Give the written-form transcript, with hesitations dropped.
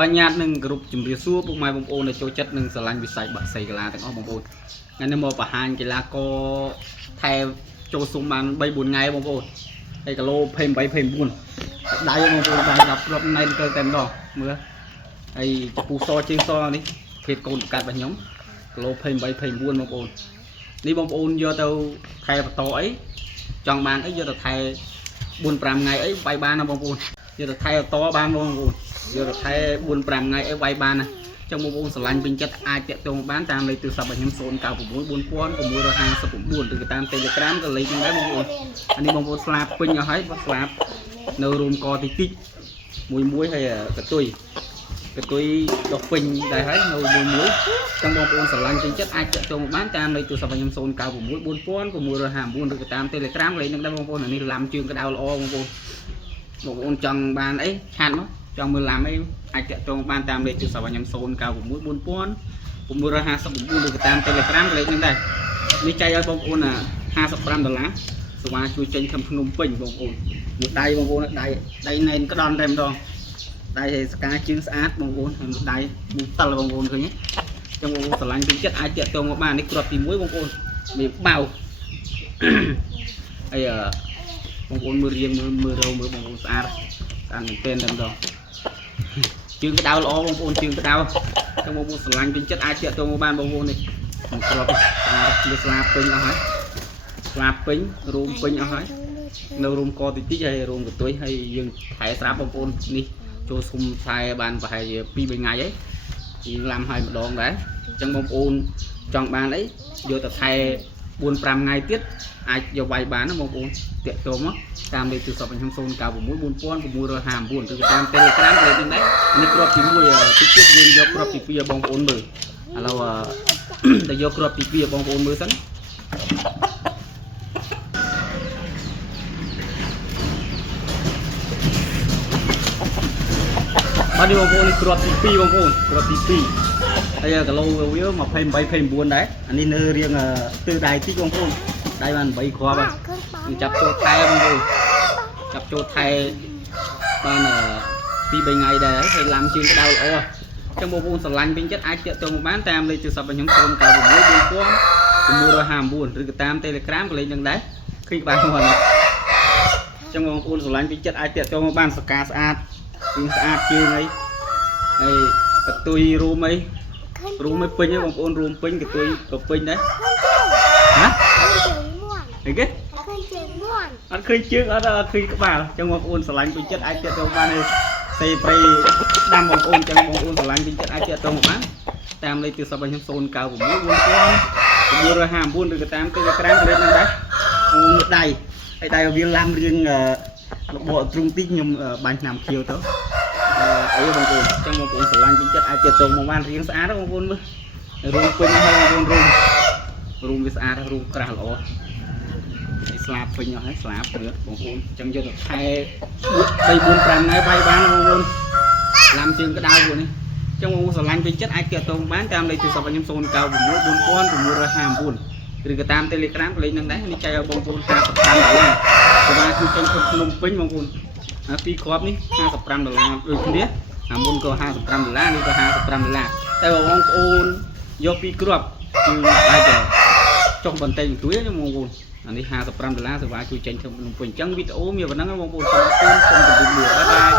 បញ្ញត្តិនឹងគ្រប់ជំរាបសួរពុកម៉ែបងប្អូនដែលចូលចិត្តនឹងស្រឡាញ់វិស័យបាក់សីកីឡាទាំងអស់បងប្អូនថ្ងៃនេះមកបង្ហាញកីឡាករថែចូលស៊ុំបាន 3-4 ថ្ងៃបងប្អូនហើយគីឡូ28 29ដៃបងប្អូនបាន10គ្រាប់ណែនទៅតែម្ដងមើលហើយចំពោះសជើងសនេះភេទកូនកាត់របស់ខ្ញុំគីឡូ28 29បងប្អូននេះបងប្អូនយកទៅថែបន្តអីចង់បានអីយកទៅថែ 4-5 ថ្ងៃអីវាយបានណាបងប្អូនយកទៅថែបន្តបានបងប្អូនយកទៅថែ 4-5 ថ្ងៃអីវាយបានណាចឹងបងប្អូនស្រឡាញ់ពេញចិត្តអាចតាក់ទងបានតាមលេខទូរស័ព្ទរបស់ខ្ញុំ096 4659 ឬក៏តាម Telegram ក៏លេខហ្នឹងដែរបងប្អូនអានេះបងប្អូនស្លាប់ពេញអស់ហើយស្លាប់នៅរូមកតិចតិចមួយហើយកតុយដុសពេញដែរហើយនៅមួយចឹងបងប្អូនស្រឡាញ់ពេញចិត្តអាចតាក់ទងបានតាមលេខទូរស័ព្ទរបស់ខ្ញុំ096 4659 ឬក៏តាម Telegram លេខហ្នឹងដែរបងប្អូនអានេះឡាំជើងក្តៅល្អបងប្អូនចង់បានអីឆាតមកចង់មើលឡាំអីអាចតាក់ទងបានតាមលេខទូរស័ព្ទរបស់ខ្ញុំ096 4659 ឬក៏តាម Telegram លេខហ្នឹងដែរនេះចែកឲ្យបងប្អូន$55សេវាជួយចេញខំភ្នំពេញបងប្អូនមួយដៃបងប្អូនដៃណែនក្តន់តែម្ដងដៃស្កាជើងស្អាតបងប្អូនហើយដៃមូតិលបងប្អូនឃើញទេចឹងបងប្អូនស្រឡាញ់ពេញចិត្តអាចតាក់ទងមកបាននេះគ្រាប់ទី1បងប្អូនមានបៅហើយបងប្អូនមើលរៀងមើលរោមើលបងប្អូនស្អាតមែនទែនតែម្ដងជើងក្តៅល្អបងប្អូនជើងក្តៅចឹងបងប្អូនស្រឡាញ់ពេញចិត្តអាចតាក់ទងមកបានបងប្អូននេះគ្រាប់ស្លាបពេញអស់ហើយស្លាបពេញរូមពេញអស់ហើយនៅរូមកតិចតិចហើយរូមកតុយហើយយើងថែស្រាប់បងប្អូននេះចូលសុំថែបានប្រហែលជា 2-3 ថ្ងៃហើយយើងឡាំឲ្យម្ដងដែរអញ្ចឹងបងប្អូនចង់បានអីយកទៅថែ 4-5 ថ្ងៃទៀតអាចយកវាយបានណាបងប្អូនតាក់ទងមកតាមលេខទូរស័ព្ទខ្ញុំ096 4659 ឬក៏តាម Telegram លេខនេះដែរនេះគ្រាប់ទី1តិចទៀតយើងយកគ្រាប់ទី2ឲ្យបងប្អូនមើលឥឡូវតែយកគ្រាប់ទី2ឲ្យបងប្អូនមើលសិនបាទនេះបងប្អូននេះគ្រាប់ទី2បងប្អូនគ្រាប់ទី2ហើយគីឡូវា28 29ដែរអានេះនៅរៀងស្ទើរដៃតិចបងប្អូនដៃបាន8គ្រាប់ហើយចាប់ចូលថែបងប្អូនចាប់ចូលថែបាន 2-3 ថ្ងៃដែរហើយឡាំជើងក្តៅល្អអញ្ចឹងបងប្អូនស្រឡាញ់ពេញចិត្តអាចតាក់ទងមកបានតាមលេខទូរស័ព្ទរបស់ខ្ញុំ096 4659 ឬក៏តាម Telegram ក៏លេខនឹងដែរឃើញបានមកអញ្ចឹងបងប្អូនស្រឡាញ់ពេញចិត្តអាចតាក់ទងមកបានសកាស្អាតវាស្អាតជើងអីហើយកតុយរូមអីរូមឲ្យពេញហ្នឹងបងប្អូនរូមពេញកតុយក៏ពេញដែរហ៎អីគេអត់ឃើញជើងអត់ឃើញក្បាលអញ្ចឹងបងប្អូនស្រឡាញ់ពេញចិត្តអាចតាក់ទងបានហើយសេព្រៃដាំបងប្អូនអញ្ចឹងបងប្អូនស្រឡាញ់ពេញចិត្តអាចតាក់ទងមកបានតាមលេខទូរស័ព្ទរបស់ខ្ញុំ096 4659 ឬក៏តាម Telegram លេខហ្នឹងដែរមួយដៃហើយដៃវាឡាំរៀងរបបទ្រុងតិចខ្ញុំបាញ់ឆ្នាំខៀវទៅអីបងប្អូនអញ្ចឹងបងប្អូនស្រឡាញ់ពេញចិត្តអាចតាក់ទងមកបានរៀងស្អាតបងប្អូនមើលរូមពេញហើយបងប្អូនរូមវាស្អាតរូមក្រាស់ល្អស្លាបពេញអស់ហើយស្លាបមើលបងប្អូនអញ្ចឹងយកទៅថែ 3-4-5 ថ្ងៃវាយបានបងប្អូនឡាំជើងក្តៅពួកនេះអញ្ចឹងបងប្អូនស្រឡាញ់ពេញចិត្តអាចតាក់ទងបានតាមលេខទូរស័ព្ទរបស់ខ្ញុំ096 4659 ឬក៏តាម Telegram លេខហ្នឹងដែរនេះចែកឲ្យបងប្អូន$55សេវាជួយចេញពីភ្នំពេញបងប្អូនពីរគ្រាប់នេះ$55ដូចគ្នាអាមុនក៏$55នេះក៏$55តែបងប្អូនយកពីរគ្រាប់គឺអាចចុះបន្តិចបន្តួចណាបងប្អូនអានេះ$55សេវាជួយចេញទៅភ្នំពេញអញ្ចឹងវីដេអូមានប៉ុណ្ណឹងបងប្អូនសូមអរគុណសូមជម្រាបលាបាយបាយ